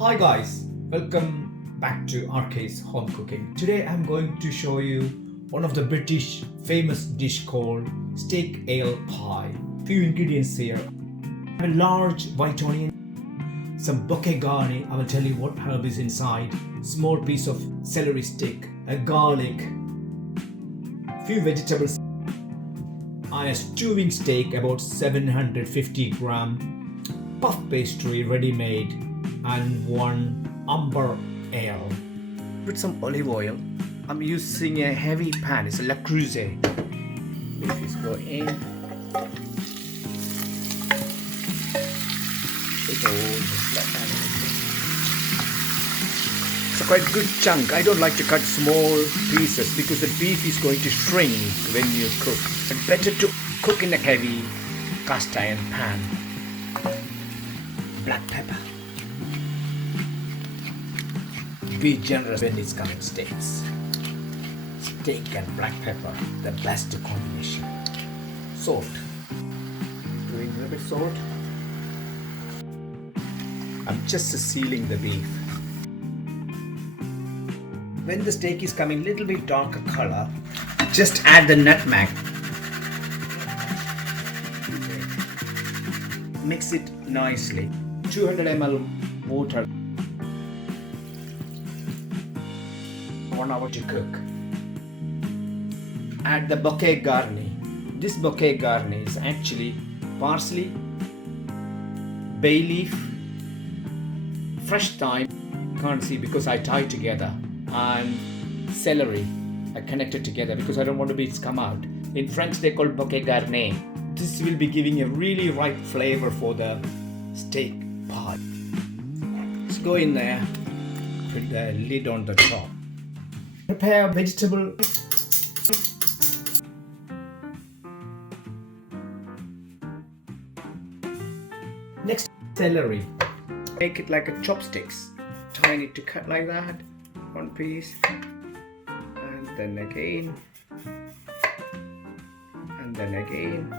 Hi guys, welcome back to RK's Home Cooking. Today I'm going to show you one of the British famous dish called steak ale pie. Few ingredients here. A large white onion, some bouquet garni, I will tell you what herb is inside, small piece of celery stick, a garlic, few vegetables, and a stewing steak about 750 gram, puff pastry ready made, and one amber ale. With some olive oil, I'm using a heavy pan, it's a Le Creuset. Let this go in. It's a quite good chunk. I don't like to cut small pieces because the beef is going to shrink when you cook. But better to cook in a heavy cast iron pan. Black pepper. Be generous when it's coming steaks. Steak and black pepper, the best combination. Salt. Doing a little bit salt. I'm just sealing the beef. When the steak is coming a little bit darker color, just add the nutmeg. Mix it nicely. 200 ml water. 1 hour to cook. Add the bouquet garni. This bouquet garni is actually parsley, bay leaf, fresh thyme, can't see because I tied together, and celery. I connected together because I don't want the beets come out. In French they call bouquet garni. This will be giving a really right flavor for the steak pie. Let's go in there, put the lid on the top. Prepare vegetable. Next, celery. Make it like a chopsticks. Tiny to cut like that. One piece. And then again. And then again.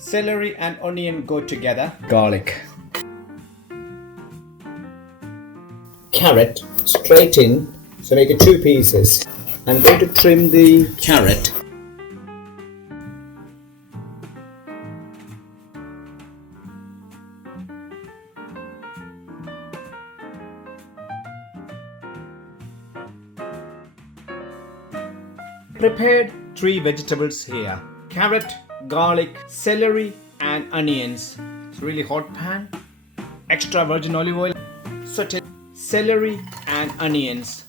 Celery and onion go together. Garlic. Carrot straight in. So make it 2 pieces. I'm going to trim the carrot. Prepared 3 vegetables here. Carrot, garlic, celery and onions. It's a really hot pan. Extra virgin olive oil. Saute celery and onions.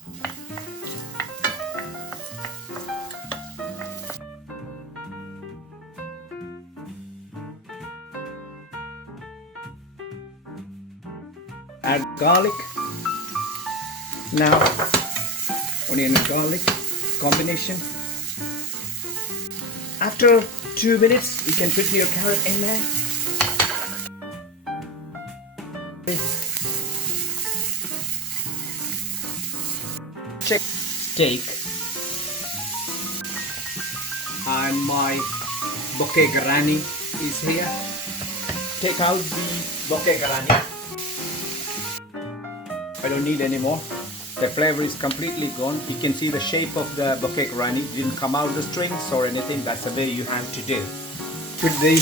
Add garlic. Now onion and garlic combination. After 2 minutes, you can put your carrot in there. Check steak and my bouquet garni is here. Take out the bouquet garni. I don't need any more. The flavor is completely gone. You can see the shape of the bouquet garni didn't come out of the strings or anything. That's the way you have to do. Put the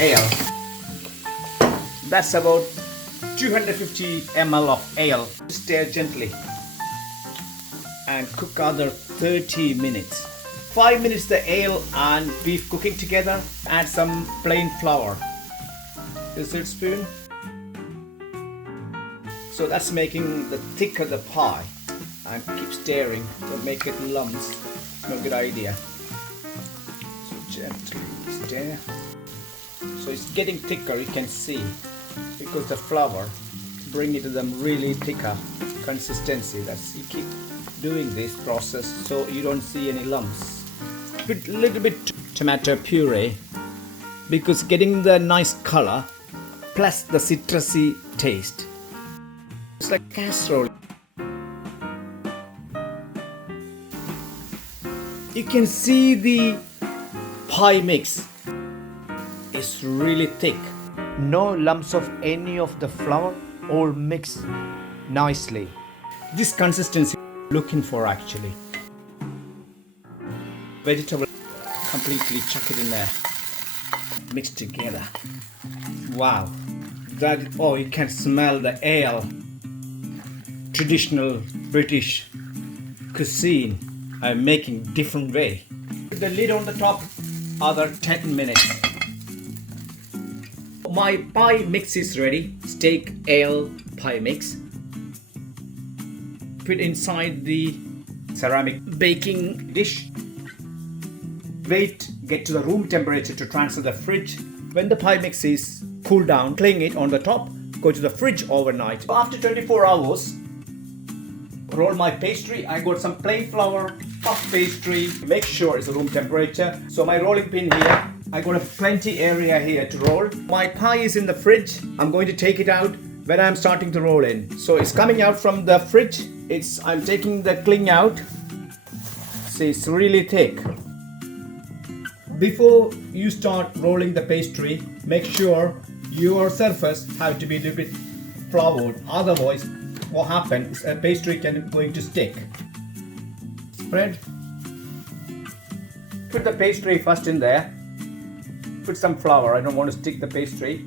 ale. That's about 250 ml of ale. Stir gently and cook other 30 minutes. 5 minutes the ale and beef cooking together. Add some plain flour. Is it spoon? So that's making the thicker the pie, and keep stirring, don't make it lumps, no good idea. So gently stir. So it's getting thicker, you can see, because the flour bring it to them really thicker consistency. That's, you keep doing this process so you don't see any lumps. Put a little bit tomato puree because getting the nice color plus the citrusy taste. It's like casserole. You can see the pie mix is really thick. No lumps of any of the flour, all mixed nicely. This consistency I'm looking for actually. Vegetable completely chuck it in there. Mixed together. Wow. You can smell the ale. Traditional British cuisine I'm making different way. Put the lid on the top, other 10 minutes. My pie mix is ready. Steak ale pie mix. Put inside the ceramic baking dish. Wait, get to the room temperature to transfer the fridge. When the pie mix is cooled down, cling it on the top, go to the fridge overnight. After 24 hours, roll my pastry. I got some plain flour, puff pastry. Make sure it's room temperature. So my rolling pin here, I got a plenty area here to roll. My pie is in the fridge. I'm going to take it out when I'm starting to roll in. So it's coming out from the fridge. I'm taking the cling out. See, it's really thick. Before you start rolling the pastry, make sure your surface have to be a little bit floured. Otherwise, what happens is a pastry going to stick. Spread. Put the pastry first in there. Put some flour. I don't want to stick the pastry,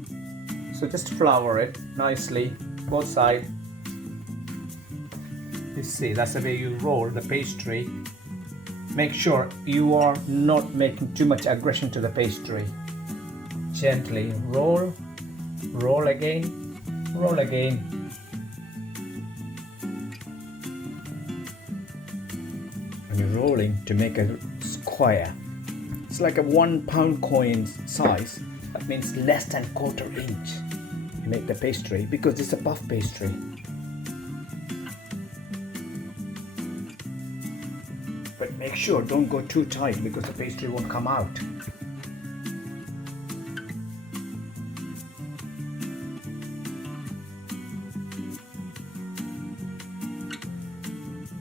so just flour it nicely, both sides. You see, that's the way you roll the pastry. Make sure you are not making too much aggression to the pastry. Gently roll, roll again, roll again. And you're rolling to make a square. It's like a 1 pound coin size. That means less than 1/4 inch. You make the pastry because it's a puff pastry. But make sure don't go too tight because the pastry won't come out.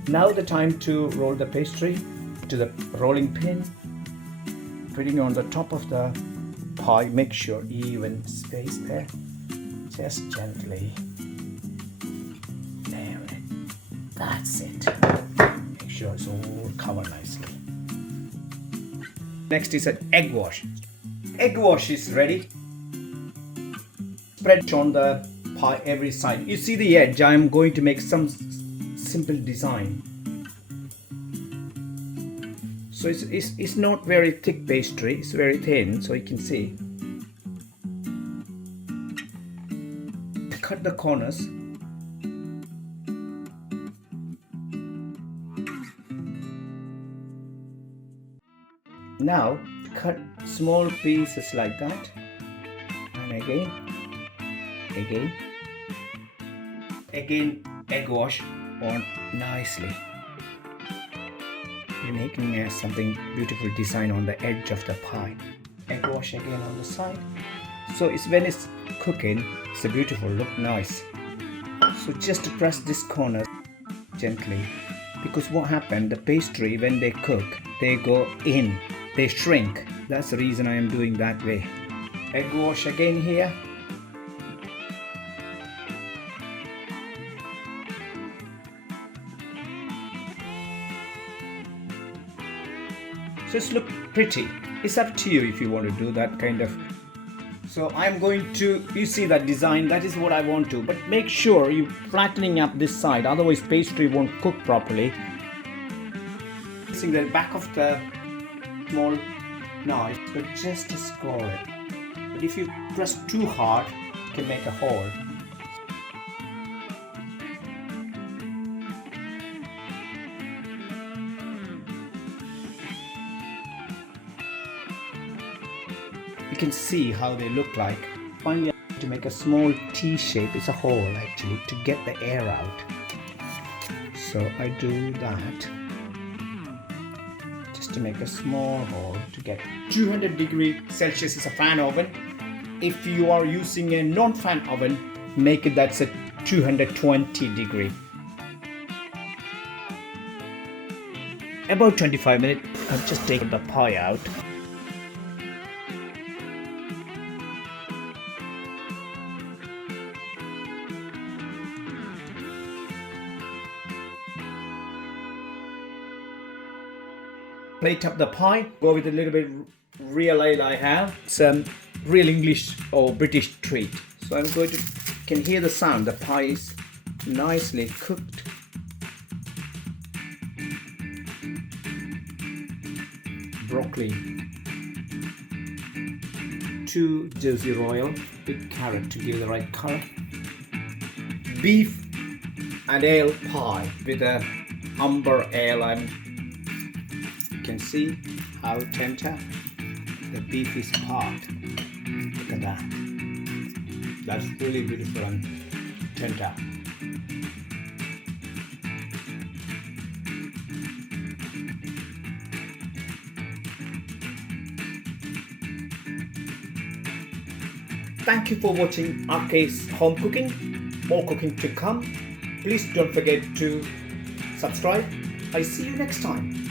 Now the time to roll the pastry to the rolling pin. Putting on the top of the pie, make sure even space there. Just gently. There it. That's it. Make sure it's all covered nicely. Next is an egg wash. Egg wash is ready. Spread on the pie every side. You see the edge. I am going to make some simple design. So it's not very thick pastry, it's very thin, so you can see. Cut the corners. Now cut small pieces like that, and again egg wash on nicely. You're making something beautiful design on the edge of the pie. Egg wash again on the side. So when it's cooking, it's a beautiful look, nice. So just press this corner gently, because what happened, the pastry when they cook, they go in, they shrink. That's the reason I am doing that way. Egg wash again here. Just look pretty. It's up to you if you want to do that kind of. So I'm going to, you see that design, that is what I want to, but make sure you flattening up this side, otherwise pastry won't cook properly. Using the back of the small knife, but just to score it. But if you press too hard, it can make a hole. You can see how they look like. Finally, I have to make a small T shape. It's a hole actually to get the air out. So I do that just to make a small hole to get 200 degrees Celsius is a fan oven. If you are using a non-fan oven, make it that's a 220 degree. About 25 minutes. I've just taken the pie out. plate up the pie. Go with a little bit real ale I have. Some real English or British treat. So I'm going to, can hear the sound. The pie is nicely cooked. Broccoli. 2 Jersey Royal with carrot to give the right color. Beef and ale pie with a amber ale. You can see how tender the beef is parked. Look at that. That's really beautiful and tender. Thank you for watching RK's Home Cooking. More cooking to come. Please don't forget to subscribe. I see you next time.